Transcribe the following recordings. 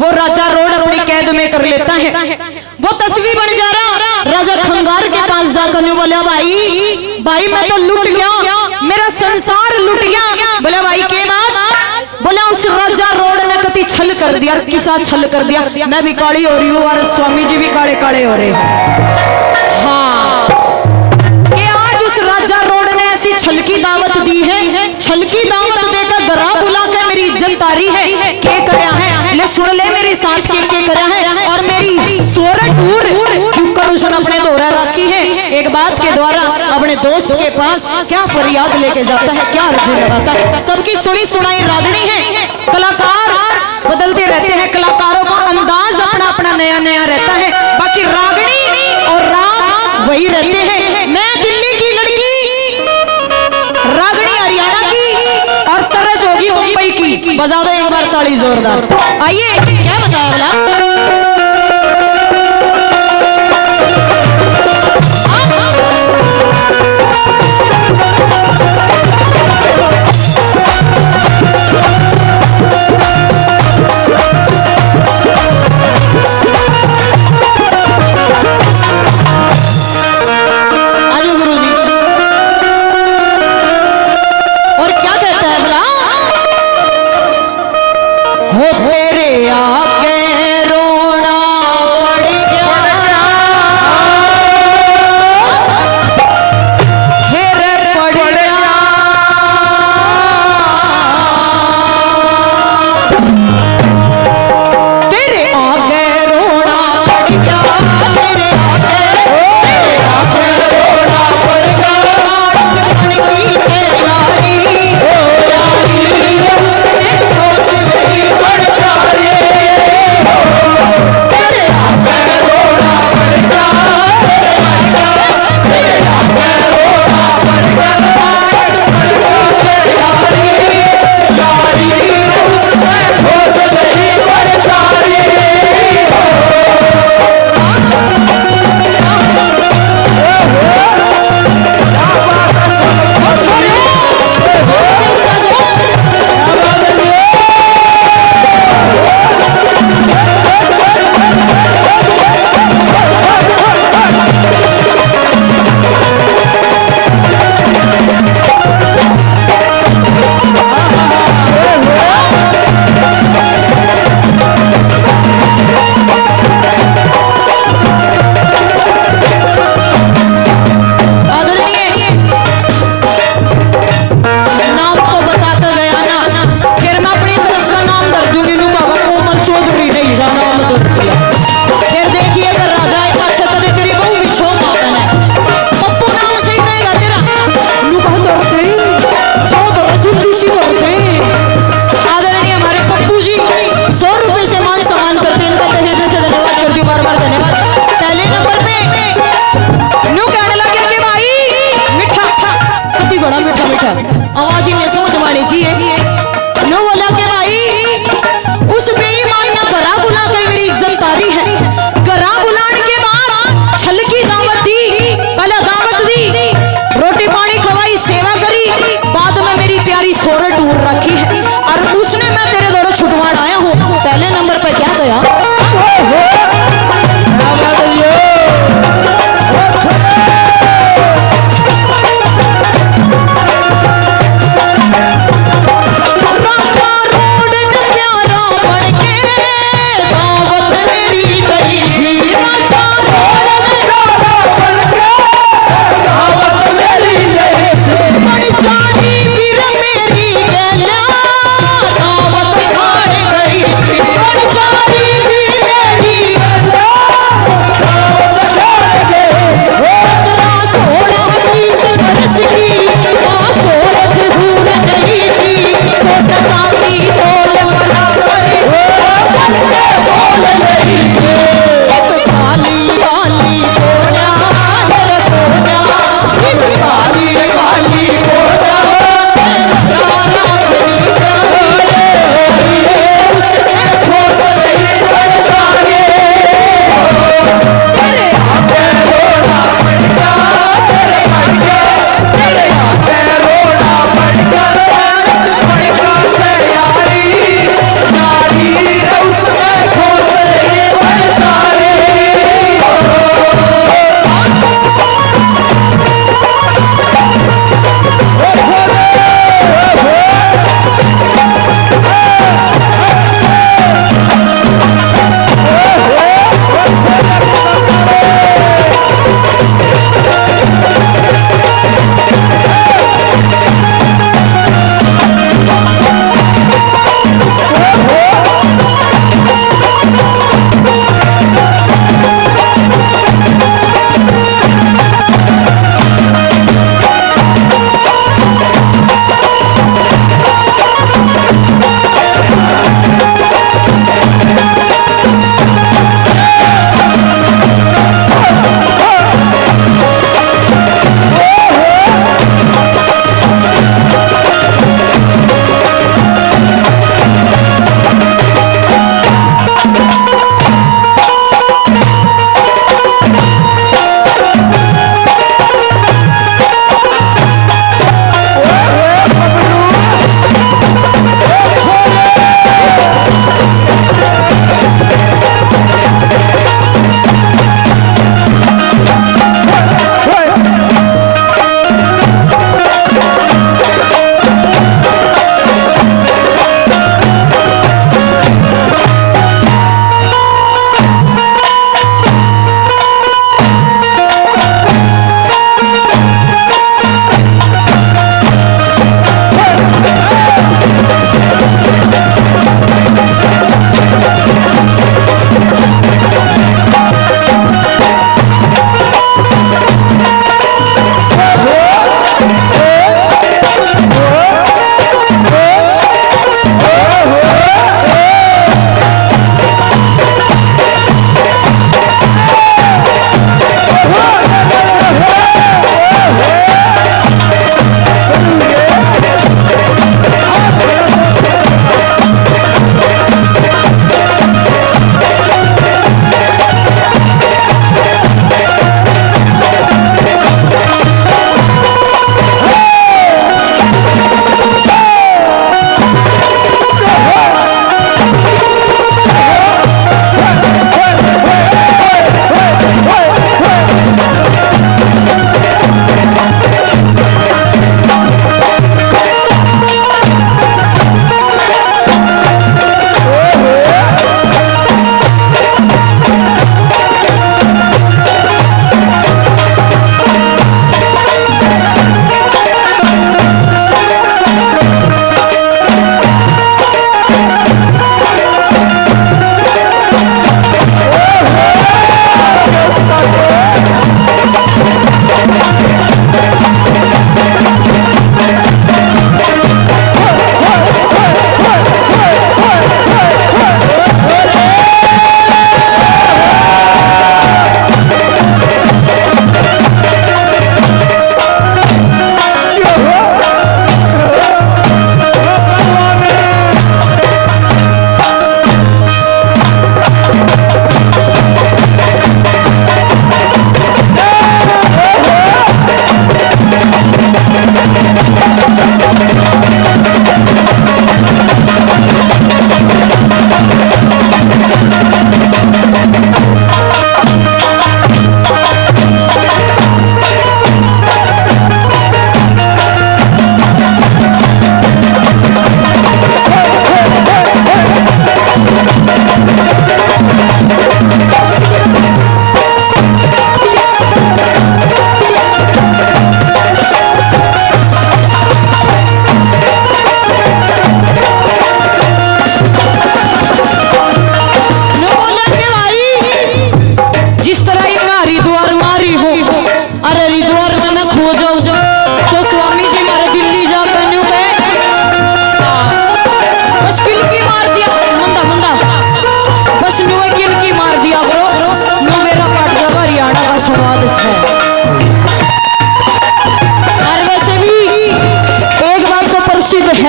वो राजा रोड अपनी कैद में कर लेता है। वो तस्वीर बन जा रहा राजा खंगार के पास जाकर बोला भाई भाई मैं तो लुट गया, मेरा संसार लुट गया। बोला भाई के बात? बोला उस राजा रोड ने कति छल कर दिया। किसा छल कर दिया? मैं भी काली हो रही हूँ और स्वामी जी भी काले काले हो रहे हैं। हाँ कि आज उस राजा रोड ने ऐसी छल की दावत दी है, छल की दावत देकर गरा बुला कर मेरी इज्जत तारी है। के करया है ले सुन ले मेरी सास के करया है और मेरी सोरठ दूर क्यों कर उसने अपने दोहरा रखी है। एक बात के द्वारा अपने दोस्त के पास क्या फरियाद लेके जाता है, क्या अर्जी लगाता है। सबकी सुनी सुनाई रागनी है। कलाकार बदलते रहते हैं, कलाकारों का अंदाज अपना अपना नया नया रहता है, बाकी रागनी और राग वही रहते हैं। मैं दिल्ली की लड़की, रागनी हरियाणा की और तरज होगी मुंबई की। बजा दो एक बार ताली जोरदार। आइए क्या बताया बोला आवाज ही समझ मानी चाहिए। नो बोला के भाई उस बेईमान ने गरा बुला के मेरी इज्जत तारी है। गरा बुलाने के बाद छल की दावत दी, पहले दावत दी, रोटी पानी खवाई, सेवा करी, बाद में मेरी प्यारी सोरठ दूर रखी है और उसने मैं तेरे द्वारा छुटवाड़ आया हूँ। पहले नंबर पे क्या गया राजा रोड ने प्यारा बढ़ के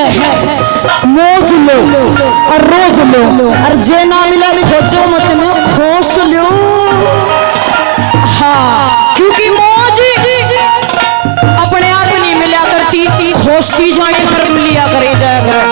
है मौज लो और रोज लो, और जे ना मिले खोजो मत में खोस लो। हाँ, क्योंकि मौज अपने आप नहीं मिला करती, खोसी जाने कर लिया करे जाया करे।